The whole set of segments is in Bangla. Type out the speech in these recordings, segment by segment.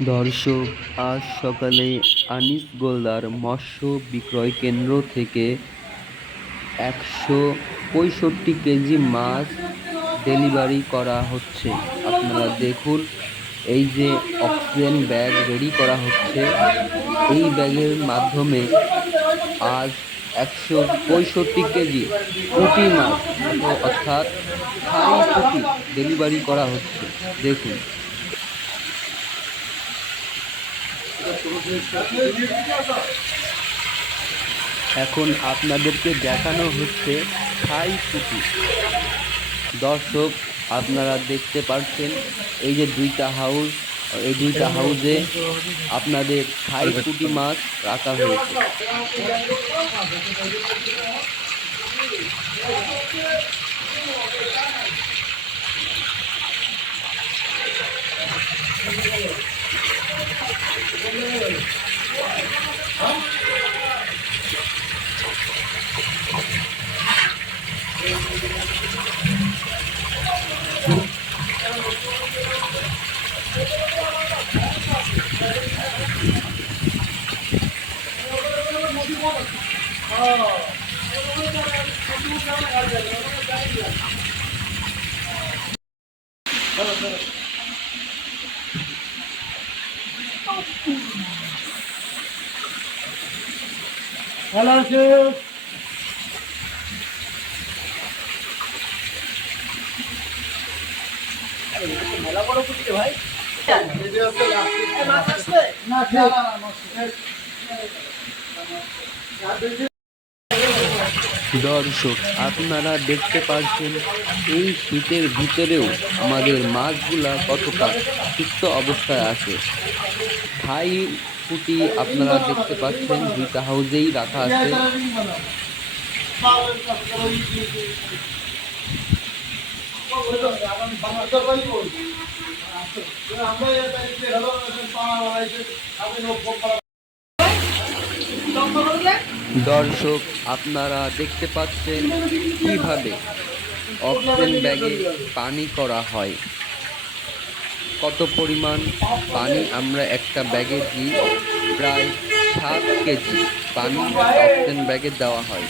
দর্শক, আজ সকালে আনিস গোলদার মৎস্য বিক্রয় কেন্দ্র থেকে ১৬৫ মাছ ডেলিভারি করা হচ্ছে। আপনারা দেখুন, এই যে অক্সিজেন ব্যাগ রেডি করা হচ্ছে, এই ব্যাগের মাধ্যমে আজ ১৬৫ কেজি পুঁটি মাছ অর্থাৎ থাই পুঁটি ডেলিভারি করা হচ্ছে। দেখুন, এখন আপনাদেরকে দেখানো হচ্ছে থাই পুঁটি। দর্শক, আপনারা দেখতে পাচ্ছেন এই যে দুইটা হাউস, এই দুইটা হাউসে আপনাদের থাই পুঁটি মাছ রাখা হয়েছে। ভালো আছে। মেলা বড় করছে ভাই। দর্শক, আপনারা দেখতে পাচ্ছেন এই শীতের ভিতরেও আমাদের মাছগুলা কতটা সুস্থ অবস্থায় আছে। থাই পুঁটি আপনারা দেখতে পাচ্ছেন দুইটা হাউজেই রাখা আছে। দর্শক, আপনারা দেখতে পাচ্ছেন কিভাবে অক্সিজেন ব্যাগে পানি করা হয়। কত পরিমাণ পানি আমরা একটা ব্যাগে দিই, প্রায় 7 কেজি পানি অক্সিজেন ব্যাগে দেওয়া হয়।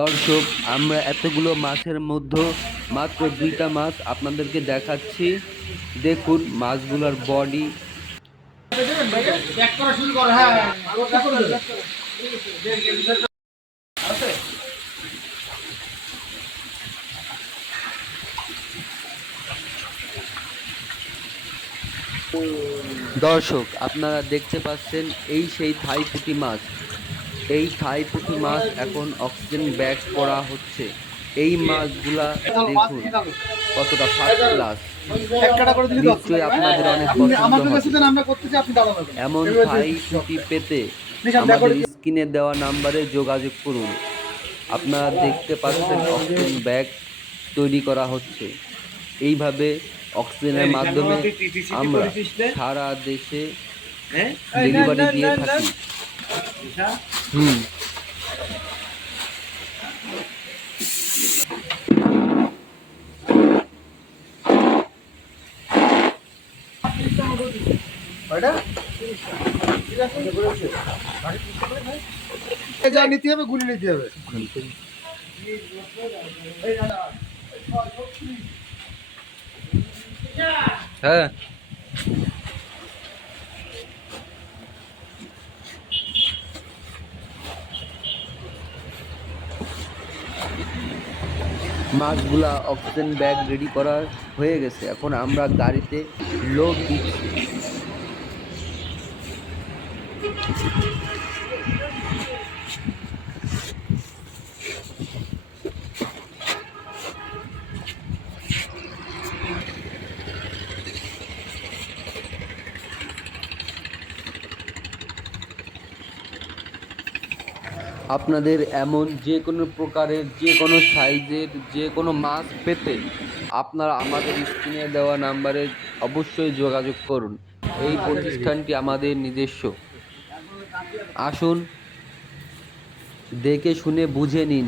দর্শক, আমরা এতগুলো মাছের মধ্যে মাত্র দুইটা মাছ আপনাদেরকে দেখাচ্ছি। দেখুন মাছগুলোর বডি। দর্শক, আপনারা দেখতে পাচ্ছেন এই সেই থাই পুঁটি মাছ। এই থাই পুঁটি মাছ এখন অক্সিজেন ব্যাগ করা হচ্ছে। এই মাছগুলা দেখুন কতটা ফার্স্ট ক্লাস। নিশ্চয়ই আপনাদের অনেক পছন্দ হবে। এমন থাই পুঁটি পেতে আমাদের স্ক্রিনে দেওয়া নাম্বারে যোগাযোগ করুন। আপনারা দেখতে পাচ্ছেন অক্সিজেন ব্যাগ তৈরি করা হচ্ছে। এইভাবে অক্সিজেনের মাধ্যমে আমরা সারা দেশে ডেলিভারি দিয়ে থাকি। যা নিতে হবে গুলি নিতে হবে। হ্যাঁ, মাছগুলা অক্সিজেন ব্যাগ রেডি করা হয়ে গেছে, এখন আমরা গাড়িতে লোড দিচ্ছি। আপনাদের এমন যে কোনো প্রকারের, যে কোনো সাইজের, যে কোনো মাছ পেতে আপনারা আমাদের স্ক্রিনে দেওয়া নাম্বারে অবশ্যই যোগাযোগ করুন। এই প্রতিষ্ঠানটি আমাদের নিজস্ব। আসুন, দেখে শুনে বুঝে নিন।